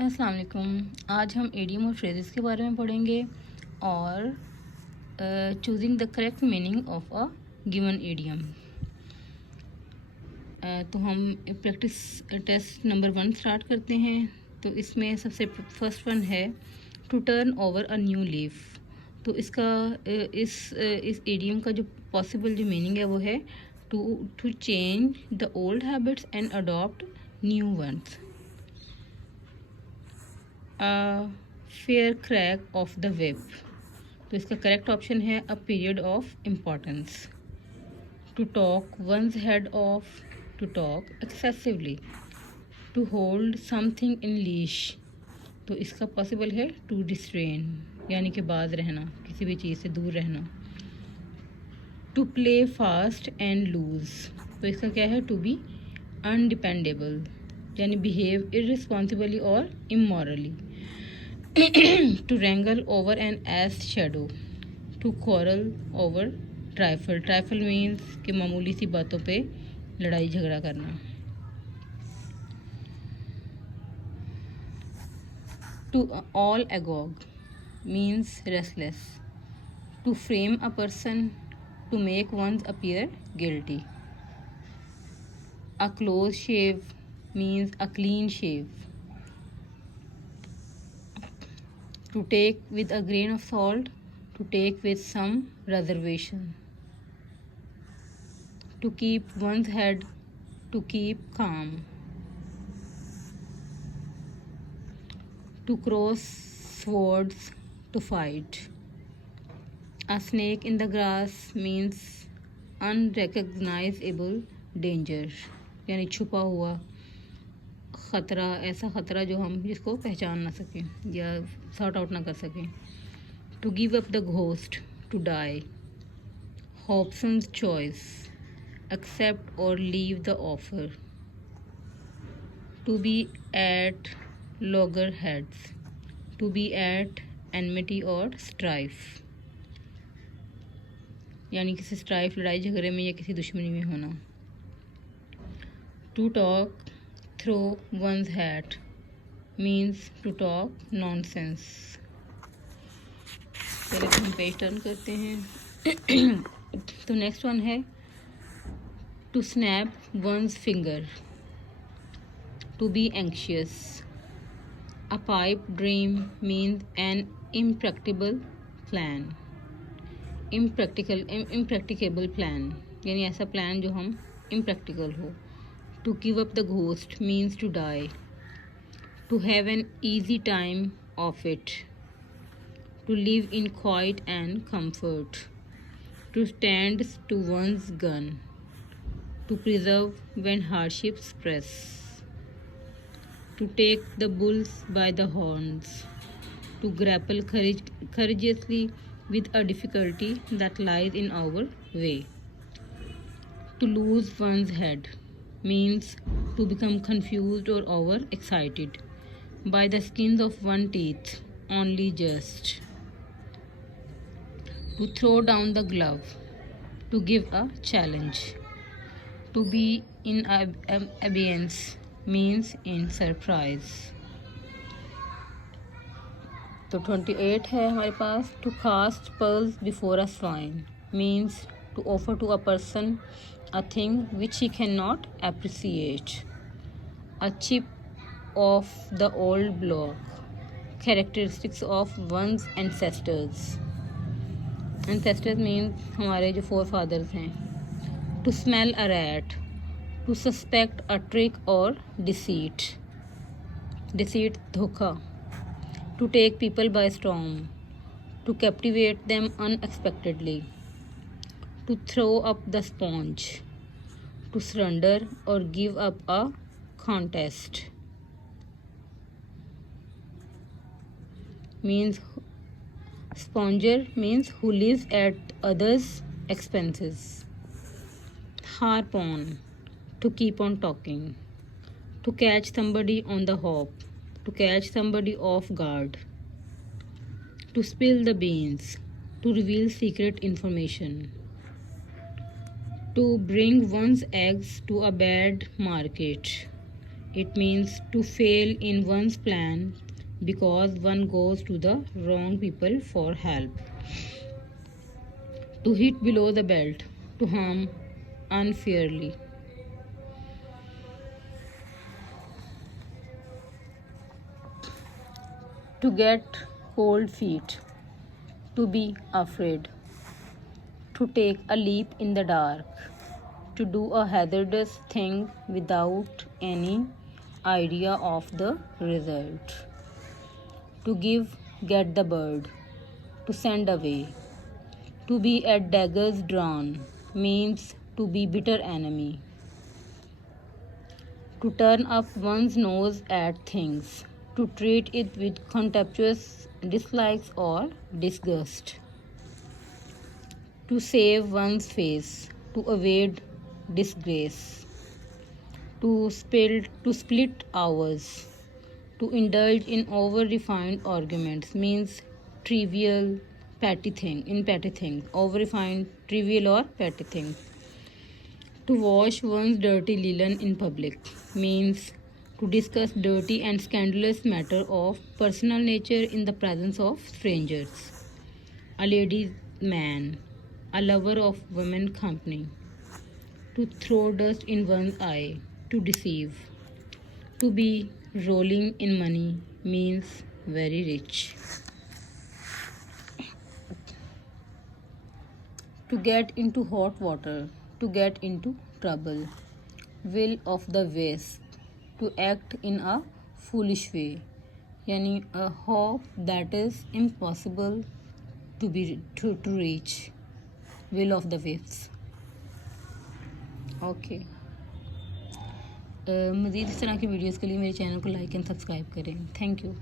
अस्सलाम वालेकुम। आज हम इडियम और फ्रेजेस के बारे में पढ़ेंगे और choosing the correct meaning of a given idiom. तो हम प्रैक्टिस टेस्ट नंबर 1 स्टार्ट करते हैं। तो इसमें सबसे फर्स्ट वन है to turn over a new leaf. तो इसका इस इडियम का जो पॉसिबल जो मीनिंग है वो है to change the old habits and adopt new ones. Fair crack of the web. तो इसका करेक्ट ऑप्शन है a period of importance. To talk one's head off, to talk excessively. To hold something in leash. तो इसका possible है to डिस्ट्रेन, यानी कि बाज रहना, किसी भी चीज़ से दूर रहना। To play fast and loose. तो इसका क्या है, टू बी अनडिपेंडेबल, यानी बिहेव इररिस्पॉन्सिबली और immorally. To wrangle over an ass shadow. To quarrel over trifle. Trifle means कि मामूली सी बातों पे लड़ाई झगड़ा करना। To all agog means restless. To frame a person, to make one's appear guilty. A close shave means a clean shave. To take with a grain of salt, to take with some reservation. To keep one's head, to keep calm. To cross swords, to fight. A snake in the grass means unrecognizable danger, यानी छुपा हुआ ख़तरा, ऐसा ख़तरा जो हम जिसको पहचान ना सकें या सॉर्ट आउट ना कर सकें। To give up the ghost, to die. Hobson's choice, accept or leave the offer. To be at loggerheads, to be at enmity or strife, यानी किसी स्ट्राइफ लड़ाई झगड़े में या किसी दुश्मनी में होना। To talk through one's hat means to talk nonsense. पहले हम पेज टर्न करते हैं। तो नेक्स्ट वन है to snap one's finger, to be anxious. A pipe dream means an impracticable plan, impracticable plan, यानी ऐसा प्लान जो हम इम्प्रैक्टिकल हो। To give up the ghost means to die, to have an easy time of it, to live in quite and comfort, to stand to once gun, to preserve when hardships press, to take the bulls by the horns, to grapple courageously with a difficulty that lies in our way. To lose one's head means to become confused or overexcited. By the skins of one teeth, only just. To throw down the glove, to give a challenge. To be in abeyance means in surprise. तो 28 है हमारे पास। To cast pearls before a swine means to offer to a person a thing which he can not appreciate. A chip of the old block, characteristics of one's ancestors. Ancestors means हमारे जो forefathers हैं। To smell a rat, to suspect a trick और deceit, deceit धोखा। To take people by storm, to captivate them unexpectedly, to throw up the sponge, to surrender or give up a contest. Means sponger means who lives at others' expenses. Harp on, to keep on talking, to catch somebody on the hop, to catch somebody off guard. To spill the beans, to reveal secret information. To bring one's eggs to a bad market, It means to fail in one's plan because one goes to the wrong people for help. To hit below the belt, to harm unfairly. To get cold feet, to be afraid. To take a leap in the dark, to do a hazardous thing without any idea of the result. To give, get the bird, to send away. To be at daggers drawn means to be bitter enemy. To turn up one's nose at things, to treat it with contemptuous dislikes or disgust. To save one's face, to avoid disgrace. To split hours, to indulge in over refined arguments means trivial petty things, over refined trivial or petty things. To wash one's dirty linen in public means to discuss dirty and scandalous matter of personal nature in the presence of strangers. A lady's man, a lover of women company. To throw dust in one's eye, to deceive. To be rolling in money means very rich. To get into hot water, to get into trouble. Will of the wisp, to act in a foolish way, yani a hope that is impossible to reach. Will of the wisps. Okay मज़ीद इस तरह की videos के लिए मेरे channel को like and subscribe करें. Thank you.